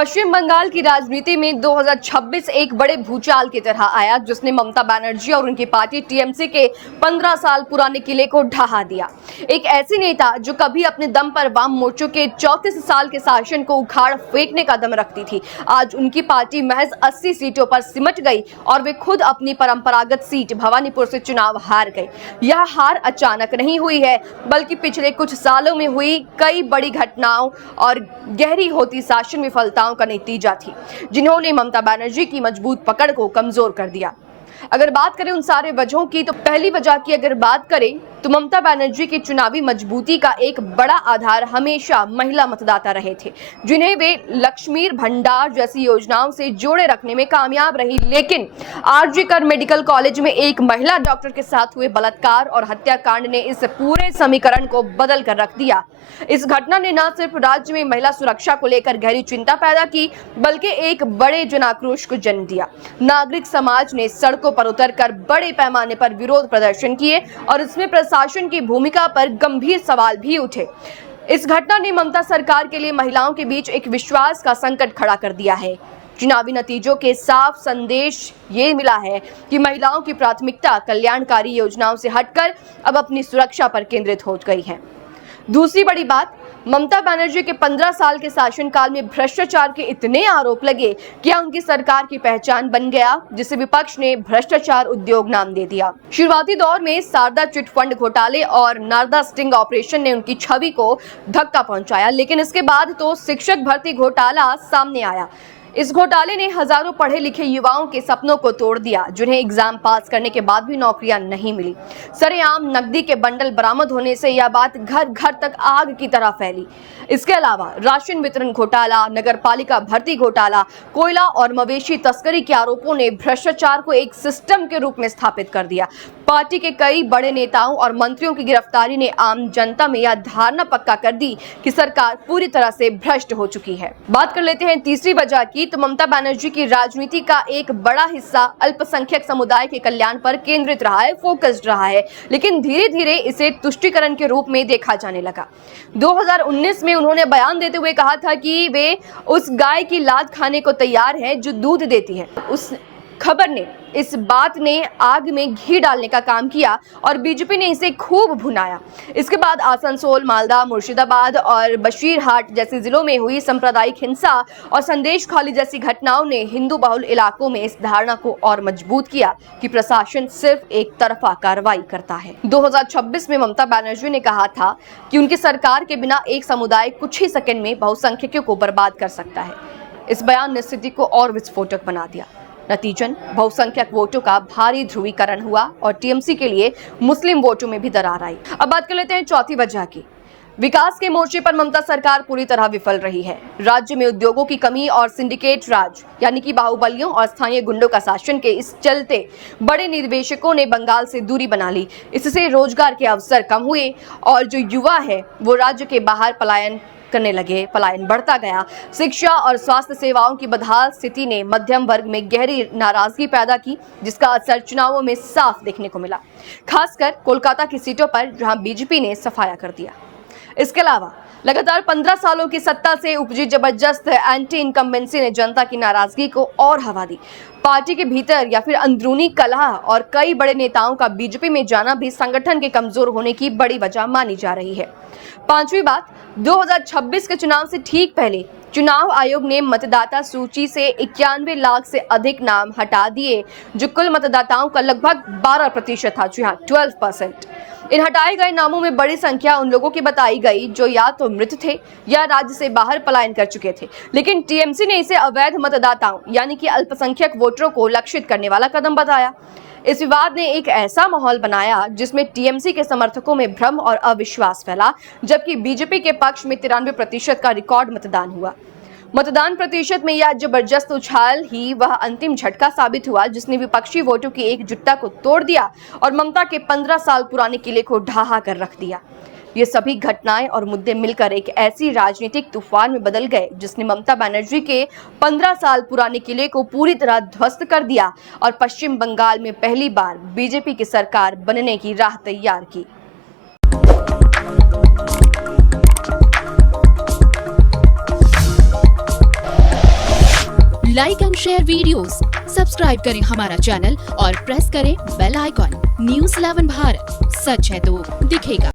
पश्चिम बंगाल की राजनीति में 2026 एक बड़े भूचाल की तरह आया, जिसने ममता बनर्जी और उनकी पार्टी टीएमसी के 15 साल पुराने किले को ढहा दिया। एक ऐसी नेता जो कभी अपने दम पर वाम मोर्चों के 34 साल के शासन को उखाड़ फेंकने का दम रखती थी, आज उनकी पार्टी महज 80 सीटों पर सिमट गई और वे खुद अपनी परंपरागत सीट भवानीपुर से चुनाव हार गए। यह हार अचानक नहीं हुई है, बल्कि पिछले कुछ सालों में हुई कई बड़ी घटनाओं और गहरी होती शासन विफलता का नतीजा थी, जिन्होंने ममता बनर्जी की मजबूत पकड़ को कमजोर कर दिया। अगर बात करें उन सारे वजहों की, तो पहली वजह की अगर बात करें तो ममता बनर्जी की चुनावी मजबूती का एक बड़ा आधार हमेशा महिला मतदाता रहे थे, जिन्हें वे लक्ष्मीर भंडार जैसी योजनाओं से जोड़े रखने में कामयाब रही। लेकिन आरजी कर मेडिकल कॉलेज में एक महिला डॉक्टर के साथ हुए बलात्कार और हत्याकांड ने इस पूरे समीकरण को बदल कर रख दिया। इस घटना ने न सिर्फ राज्य में महिला सुरक्षा को लेकर गहरी चिंता पैदा की, बल्कि एक बड़े जनाक्रोश को जन्म दिया। नागरिक समाज ने सड़कों पर उतरकर बड़े पैमाने पर विरोध प्रदर्शन किए और इसमें प्रशासन की भूमिका पर गंभीर सवाल भी उठे। इस घटना ने ममता सरकार के लिए महिलाओं के बीच एक विश्वास का संकट खड़ा कर दिया है। चुनावी नतीजों के साफ संदेश ये मिला है कि महिलाओं की प्राथमिकता कल्याणकारी योजनाओं से हटकर अब अपनी सुरक्षा पर केंद्रित हो गई है। दूसरी बड़ी बात, ममता बनर्जी के 15 साल के शासनकाल में भ्रष्टाचार के इतने आरोप लगे कि उनकी सरकार की पहचान बन गया, जिसे विपक्ष ने भ्रष्टाचार उद्योग नाम दे दिया। शुरुआती दौर में शारदा चिट फंड घोटाले और नारदा स्टिंग ऑपरेशन ने उनकी छवि को धक्का पहुंचाया, लेकिन इसके बाद तो शिक्षक भर्ती घोटाला सामने आया। इस घोटाले ने हजारों पढ़े लिखे युवाओं के सपनों को तोड़ दिया, जिन्हें एग्जाम पास करने के बाद भी नौकरियां नहीं मिली। सरेआम नकदी के बंडल बरामद होने से यह बात घर घर तक आग की तरह फैली। इसके अलावा राशन वितरण घोटाला, नगर पालिका भर्ती घोटाला, कोयला और मवेशी तस्करी के आरोपों ने भ्रष्टाचार को एक सिस्टम के रूप में स्थापित कर दिया। पार्टी के कई बड़े नेताओं और मंत्रियों की गिरफ्तारी ने आम जनता में यह धारणा पक्का कर दी कि सरकार पूरी तरह से भ्रष्ट हो चुकी है। बात कर लेते हैं तीसरी वजह की, तो ममता बनर्जी की राजनीति का एक बड़ा हिस्सा अल्पसंख्यक समुदाय के कल्याण पर केंद्रित रहा है, फोकस्ड रहा है, लेकिन धीरे धीरे इसे तुष्टीकरण के रूप में देखा जाने लगा। 2019 में उन्होंने बयान देते हुए कहा था कि वे उस गाय की लात खाने को तैयार हैं जो दूध देती है। उस खबर ने, इस बात ने आग में घी डालने का काम किया और बीजेपी ने इसे खूब भुनाया। इसके बाद आसनसोल, मालदा, मुर्शिदाबाद और बशीरहाट जैसे जिलों में हुई सांप्रदायिक हिंसा और संदेश खाली जैसी घटनाओं ने हिंदू बहुल इलाकों में इस धारणा को और मजबूत किया कि प्रशासन सिर्फ एक तरफा कार्रवाई करता है। 2026 में ममता बनर्जी ने कहा था कि उनकी सरकार के बिना एक समुदाय कुछ ही सेकंड में बहुसंख्यकों को बर्बाद कर सकता है। इस बयान ने स्थिति को और विस्फोटक बना दिया। नतीजन बहुसंख्यक वोटों का भारी ध्रुवीकरण हुआ और टीएमसी के लिए मुस्लिम वोटों में भी दरार आई। अब बात कर लेते हैं चौथी वजह की। विकास के मोर्चे पर ममता सरकार पूरी तरह विफल रही है। राज्य में उद्योगों की कमी और सिंडिकेट राज यानी कि बाहुबलियों और स्थानीय गुंडों का शासन के इस चलते बड़े निवेशकों ने बंगाल से दूरी बना ली। इससे रोजगार के अवसर कम हुए और जो युवा है वो राज्य के बाहर पलायन करने लगे। पलायन बढ़ता गया। शिक्षा और स्वास्थ्य सेवाओं की बदहाल स्थिति ने मध्यम वर्ग में गहरी नाराजगी पैदा की, जिसका असर चुनावों में साफ देखने को मिला, खासकर कोलकाता की सीटों पर जहां बीजेपी ने सफाया कर दिया। इसके अलावा लगातार 15 सालों की सत्ता से उपजी जबरदस्त एंटी इनकम्बेंसी ने जनता की नाराजगी को और हवा दी। पार्टी के भीतर या फिर अंदरूनी कलह और कई बड़े नेताओं का बीजेपी में जाना भी संगठन के कमजोर होने की बड़ी वजह मानी जा रही है। पांचवी बात, 2026 के चुनाव से ठीक पहले चुनाव आयोग ने मतदाता सूची से 91 लाख से अधिक नाम हटा दिए, जो कुल मतदाताओं का लगभग 12% था। जी हाँ, 12%। इन हटाए गए नामों में बड़ी संख्या उन लोगों की बताई गई जो या तो मृत थे या राज्य से बाहर पलायन कर चुके थे, लेकिन टीएमसी ने इसे अवैध मतदाताओं यानी कि अल्पसंख्यक वोटरों को लक्षित करने वाला कदम बताया। इस विवाद ने एक ऐसा माहौल बनाया जिसमें टीएमसी के समर्थकों में भ्रम और अविश्वास फैला, जबकि बीजेपी के पक्ष में 93% का रिकॉर्ड मतदान हुआ। मतदान प्रतिशत में यह जबरदस्त उछाल ही वह अंतिम झटका साबित हुआ जिसने विपक्षी वोटों की एकजुटता को तोड़ दिया और ममता के 15 साल पुराने किले को ढहा कर रख दिया। ये सभी घटनाएं और मुद्दे मिलकर एक ऐसी राजनीतिक तूफान में बदल गए जिसने ममता बनर्जी के 15 साल पुराने किले को पूरी तरह ध्वस्त कर दिया और पश्चिम बंगाल में पहली बार बीजेपी की सरकार बनने की राह तैयार की। Like and share videos, subscribe करें हमारा चैनल और प्रेस करें बेल आइकॉन। न्यूज़ 11 भारत, सच है तो दिखेगा।